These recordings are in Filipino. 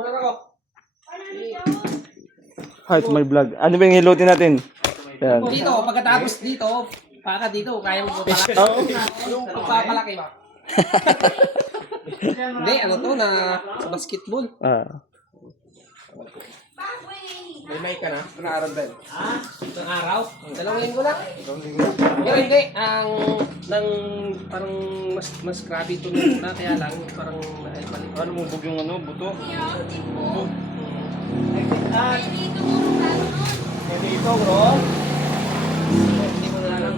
muna ako. Hi, it's my vlog. Ano ba yung hilutin natin? Yan. Dito, pagkatapos dito, baka dito, kaya mo palaki. Yung pagpapalaki ba? Hindi, ano to na sa basketball. May mic ka na? Nakaaraw din. Ha? Isang araw? Dalawang linggo lang. Pero hindi, parang mas grabe ito nung una, kaya lang parang Ano mo bug yung ano, buto? bug. Pwede ito, bro. Hindi mo na lang.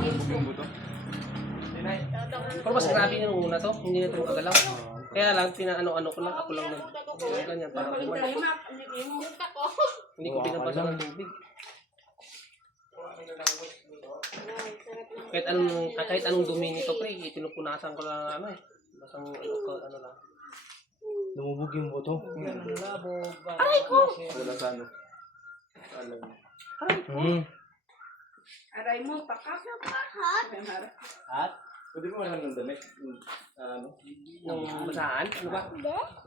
Bug yung buto? Pero mas grabe nung una to, hindi na ito magagalaw. Kaya lang, pinaano-ano ko lang, ako lang ganyan, parang hindi ko pinabasa ng tubig. Kahit anong dumi nito, pre, pinupunasan ko lang ano eh. Basang ano lang. Lumubog yung buto. Aray ko! Wala sa ano. Aray ko! Aray mo, pakakap. At? Pwede mo alam ng damit? Ano? Nung basahan? Ano ba?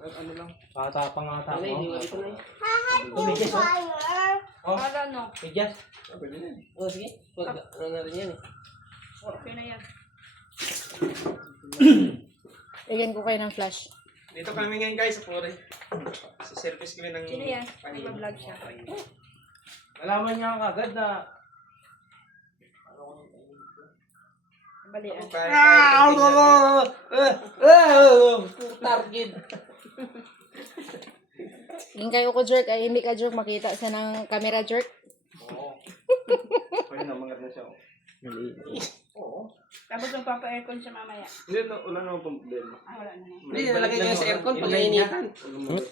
Ano lang? Pangata Ano mo? ito na eh. Para no? Bigas? Pwede na. O sige, ano na rin yan eh. Okay na yan. Bigyan ko kayo ng flash. Dito kami ngayon guys sa Puri. Sa service kami ng Sino yan? Nag-vlog siya. Nalaman niya kagad na Balian. Target! Yung kayo ko jerk ay hindi ka jerk, makita siya ng camera jerk. Oo. Pwede na, mangat na siya. Oo. Tapos magpapa-aircon siya mamaya. Hindi, wala naman pang problema. Wala na. Hindi, nalagay kayo sa aircon pag nainitan.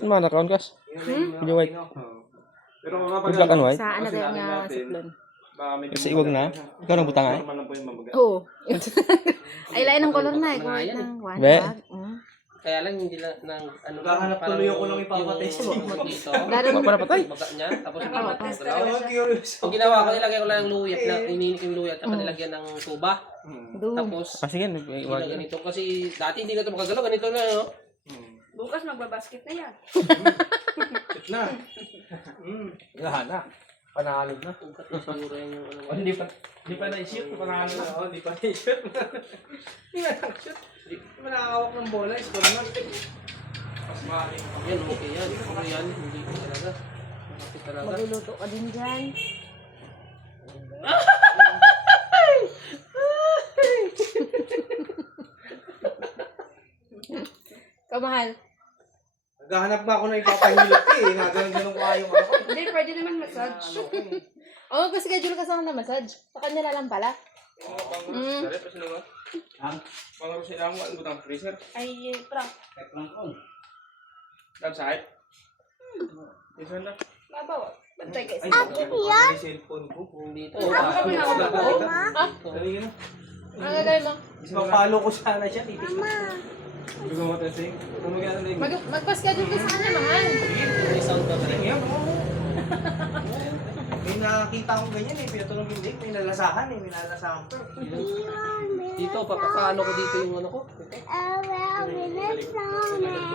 Mana kaon kas? Hindi white. Pero kapag black and white? Sa ano kayo nga siklon. Kasi iwag na. Ikaw nang butang ay? Oo. Ay, lain ng color na eh. White ng one. Be? Kaya lang hindi lang ng ano. Naghahanap tuloy ako ng ipapatest. Dito. Para patay? Baga niya, tapos Magpapatest galaw. talaga siya. Ang ginawa ko, nilagay ko lang ng luyat na iniinik yung luyat at nilagyan ng tuba. Doon. Tapos, Sige, ginawa ganito. Kasi dati hindi na ito makagalaw. Ganito na, no? Bukas magbabasket na yan. Shoot na. Lahat na. Panalo na. Ugat na siguro yan yung ano. Hindi pa na-shoot. Panalo na. Oo, hindi pa na-shoot. Hindi pa na-shoot. Hindi pa nakakawak ng bola. Score na. Mas maaari. Yan, okay yan. Okay yan. Hindi ko talaga. Bakit talaga? Magluluto ka din dyan. Kamahal. Naghahanap ba ako ng ipapahilot eh. Nagaganon ko yung ano. Hindi, pwede naman massage. O, mag-schedule ka sa na massage. Sa kanya na lang pala. Sarap pa sila ba? Pangaro sila mo. Ano butang freezer? Ay, prank. Dagside? Freezer na. Babaw. Bantay guys. Ay, cellphone ko. Hindi ito. Kami na ako. Dali ka na. Ang gagawin mo? Mapalo ko sana siya. Titignan. Gusto mo testing? Ano gano'n na yung... Magpa-schedule ka sa kanya, mahal. May sound ba ba? May nakakita ko ganyan eh. Pinatulong yung link. May nalasahan eh. May nalasahan ko. Dito, papakaano ko dito yung ano ko.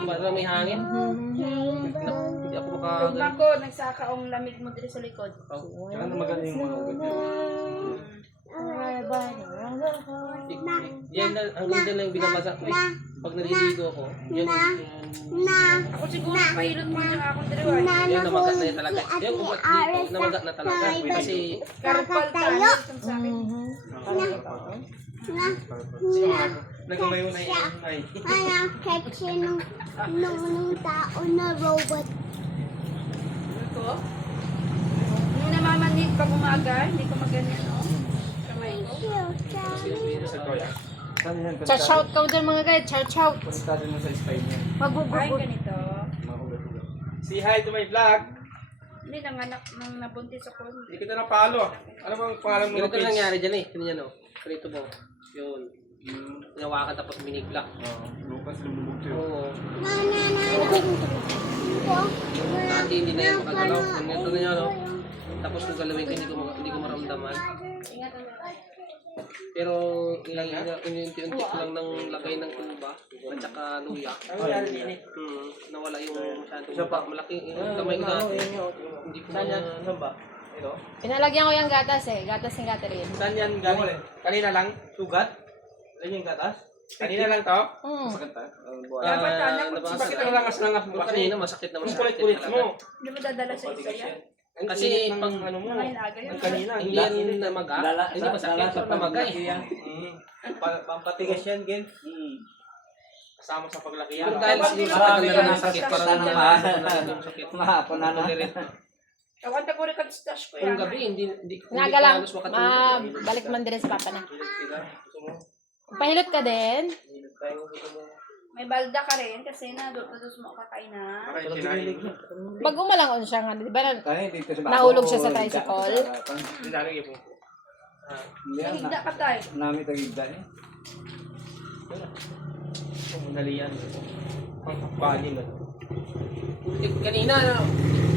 Para may hangin. Hindi ako Huwag makagano. ako, nagsakaong lamig mo dito sa likod. Tsaka na maganda yung mga ugat niya. Yan na, hanggang dyan lang yung binabasa ko eh. Pag naliligo ako, yan Ako siguro, pahilot mo niya akong diriwan. yan namagat na yan talaga. Yan kung ba't dito, namagat na talaga. Kasi, Karpal tayo. Sa akin. Nagkamayo na yung ay. Parang catch nung tao na robot. Ito. Yung namamanid pag umaga, hindi ko maganyan, no? Kamay ko. Shout ka dyan mga guys. Shout. Pastado mo sa spine niya. Ay, ganito. Say hi to my vlog. Hindi, nanganak nang nabuntis ako. Hindi kita napalo. Ano bang pangalan mo? ganito lang nangyari dyan eh. Ganyan o. Ganito mo. Yun. Hinawakan tapos binigla. Lucas, lumubog siya. Oo. Dati hindi na yung makagalaw. Ganito na yan o. Tapos nung galawin ko, hindi ko maramdaman. Ingat ang Pero unti-unti ko lang ng lagay ng tuba at saka luya. Nawala yung masyadong malaki. Yung kamay ko dati. Hindi ko na... Saan ba? Ito? Pinalagyan ko yung gatas eh. Gatas ni Catherine. Saan yan galing? Kanina lang? Sugat? Yan yung gatas? Kanina lang to? Dapat anak ko. Bakit ang langas-langas mo? Kanina masakit na Ang masakit. kulit-kulit mo. Hindi mo dadala sa isa yan. Kasi pang ano mo? Ngayon aga yan. Ang kanina. hindi yan namaga. Hindi masakit pag namaga eh. Pampatigas yan, Gen. Kasama sa paglaki yan. Kung dahil siguro sa tagal na sakit parang yung sakit. Mahapon na na. Kawan ta ko rin stash ko Kung yan. gabi hindi ko Naga lang. halos makatulog. Balik man din sa papa na. Pahilot ka din. May balda ka rin kasi na doon mo kakain na. Bago mo lang on siya nga. Di ba Kaya dito sa nahulog siya sa tricycle? Nilalagay po. Higda ka tayo. Nami tagigda eh. Madali yan. Ang kapanin na. Kanina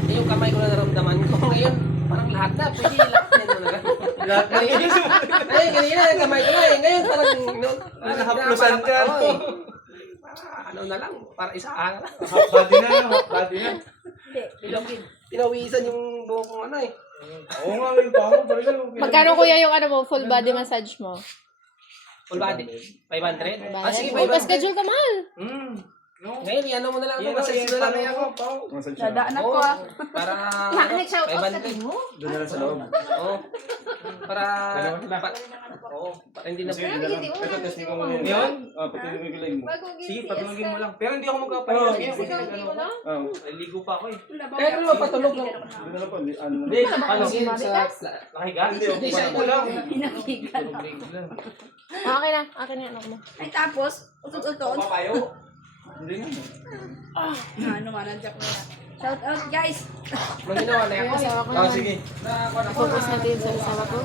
yung kamay ko na naramdaman ko. Ngayon parang lahat na. Pwede lahat na yun na. Lahat na yun. Ay, kanina yung kamay ko na eh. Ngayon parang... Nahaplusan ka. Ano na lang, para isahan na lang. Body na. Body na. Hindi. Pinawisan yung buhok ko ano eh. Oo nga, may pango. Magkano kuya yung ano mo, full body massage mo? Full body. 500? Ah, sige, Uy, 500. pa-schedule ka, mahal. Ngayon, ano mo na lang ako, massage na lang ako. Dadaan ako ah. Para, Nag-shout out ka 500. din mo? Doon na lang sa loob. Oo. Para, para hindi na Ito testing ko muna yun. Yun? Patulogin mo. Sige, patulogin mo lang. Pero hindi ako magkapahinga. Oo. Ligo pa ako eh. Kaya ano mapatulog lang. Doon na lang po. Ano? Hindi, ano? Kasi sa... Nakahiga? Hindi, sa ito lang. Pinakiga. Okay na. Akin na yung ano mo. Ay tapos, utod-utod. Papayo? Hindi nga. Ano man, nandiyak na yan. Shout out guys. Nung ginawa na Yung ako. asawa ko Ah, naman. sige. Focus natin sa asawa ko.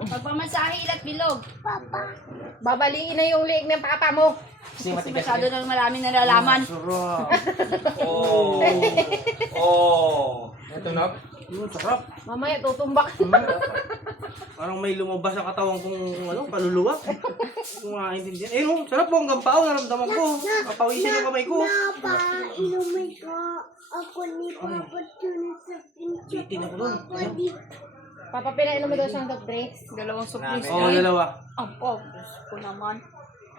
Pagpamasahe at bilog. Babaliin na yung leeg ng papa mo. Kasi masyado nang maraming nalalaman. Oh. Oh. Ito na. Sarap. Mamaya tutumbak. Parang may lumabas sa katawan kong ano, kaluluwa. Kung maintindihan. Eh, no, sarap po hanggang pao, naramdaman ko. Papawisin yung kamay ko. Papa, inumin ko. Ako ni Papa tuloy sa pinto. Bitin ako doon. Papa, pinainom mo daw siyang soft drinks. Dalawang surprise. Oo, dalawa. Apo, Diyos ko naman.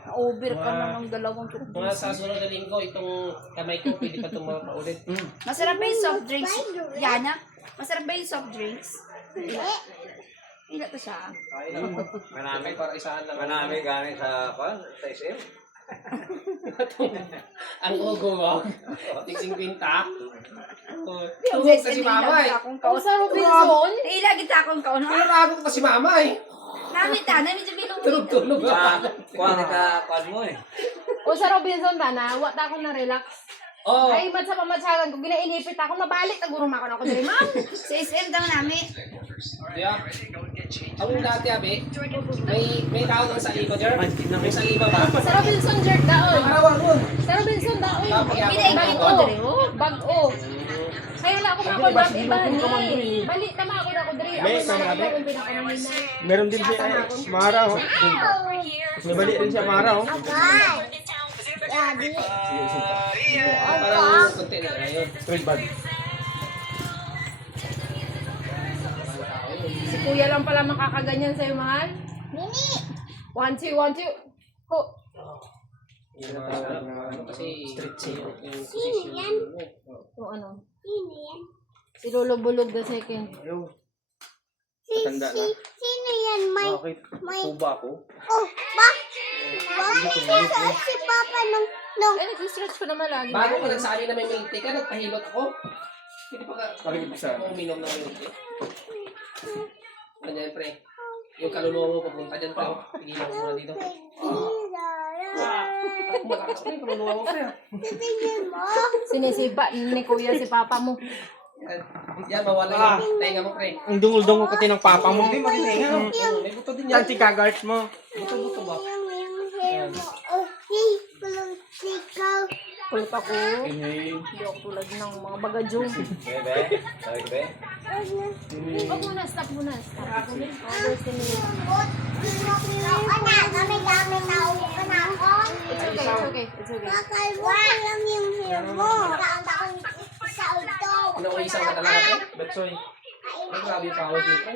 Na-over ka na ng dalawang Mga surprise. sa sunod na linggo, itong kamay ko, pwede pa itong mga paulit. Masarap ba yung soft drinks? Yana? Masarap ba yung soft drinks? Ila to siya. Marami para isahan lang. Manami galing sa SM. Ang ugo mo. Tiksing pinta. Yung Tulog kasi mama eh. akong Ako kaon. sa Robinson. Ila kita akong kaon. Pero rago ko kasi mama eh. Namit na medyo bilog. Tulog-tulog ako. Kuha ka kuha mo eh. O sa Robinson ba na, wata ako na relax. Oo. Ay, mat sa pamatsagan ko, ginainipit ako, mabalik, naguruma ko na ako diri, ma'am. Sa SM daw namin. Yeah. Ang dati abi, may tao doon sa iko, Jer. May sa iba ba? Sa Robinson, Jerk, daoy. Karawang doon. Sa Robinson, daoy. Pinaigit ko diri. Bag-o. Kaya wala ako makabag iba ni. Bali, tama ako na ako diri. Ako sa mga yung pinakamalina. Meron din si Mara, oh. May bali rin siya Mara, oh. Daddy, Parang konti na ngayon. Straight bag. Si kuya lang pala makakaganyan sa'yo, mahal. Mini, 1, 2, 1, 2. Ko. Yung mga ano kasi stretching yung sino yan? O ano? Sino yan? Si Lolo Bulog the second. Sino yan? Bakit? May, Kuba ako? oh, bakit nasuot si Papa nung, Ay, nag-stretch ko naman lagi. bago ko nagsabi na may milk tea ka, nagpahilot ako. Hindi pa ka Pakikita. uminom ng milk tea. Ganyan, pre. Yung kaluluwa mo papunta dyan, pre. Pigilan ko muna dito. Malakas pa yung kaluluwa mo, pre. Tingin mo? Sinisipa ni kuya si papa mo. Yan, mawala yung tenga mo, pre. Ang dungol-dungol kasi ng papa mo. Hindi makinig. May buto din yan. Yan si Kagarts mo. Buto-buto ba? Yung hair mo. Oh, hey, walang sikaw. Kulit ako. Hindi ako tulad ng mga bagadyong. Bebe? Tawag be? Stop muna, stop muna. Stop. There's 10 minutes. It's okay. Kakalwa ko lang yung hair mo. Sa uto. Inawisang ka talaga. Betsoy. Ay, grabe yung pawis nito.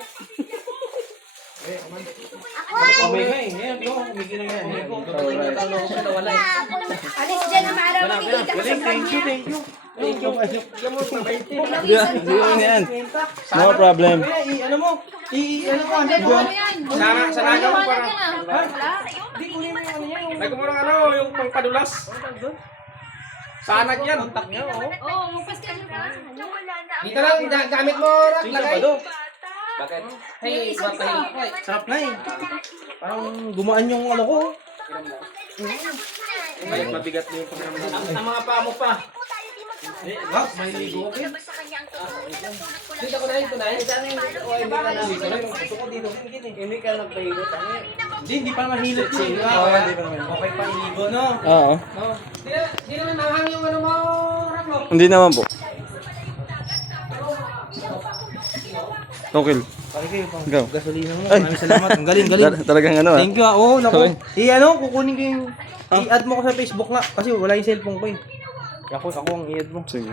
Umay nga eh. Ngayon, no? Umigil na yan. Tutuloy na talo ko na wala. Alis dyan na maaraw makikita ko sa vlog niya. Thank you. Paglawisan ko. yan. No problem. Ano mo? Ano ko? Ano yan? Sana mo para. Wala. Di kunin mo yung ano niya. Nagkumurang ano, yung pangpadulas. Sanag yan. Kontak niya, oh. Oo, magpastel ka. Dito lang, gamit mo, Rak, lagay. Bakit? Hey, matay. Sarap na eh. Parang gumaan yung ano ko. Mabigat na yung pagkakamala. Ang mga paa mo pa. Wag, may ligo ko. Dito ko na yun, kunay. Gusto ko dito. Hindi ka nagpahilot. Hindi pa mahilot siya. Okay pa iligo, no? Oo. Di naman nahang yung ano mo, Rak, no? Hindi naman po. Okay. Pare kayo pang Go. gasolina mo. Ay. Maraming salamat. Ang galing, galing. Talagang ano ah. Thank you ah. Oo, naku. Okay. Ano, kukunin ko yung... I-add mo ko sa Facebook nga. Kasi wala yung cellphone ko eh. Ako ang i-add mo. Sige.